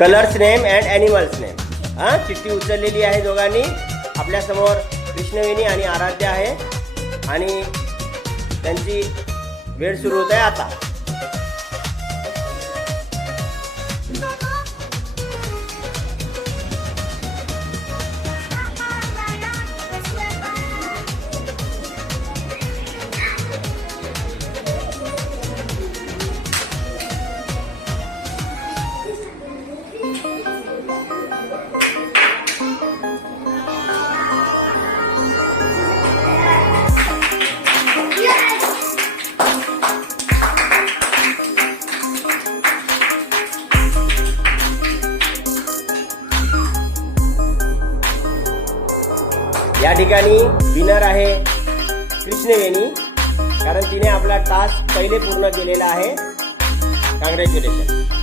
Colours name and animals name. हां, चिठ्ठी उचललेली आहे दोघांनी. आपल्यासमोर कृष्णवेणी आणि आराध्या आहे आणि त्यांची वेळ सुरू होत आहे आता. या ठिकाणी विनर आहे कृष्णवेणी, कारण तिने आपला टास्क पहिले पूर्ण केलेला आहे. कॉंग्रॅच्युलेशन.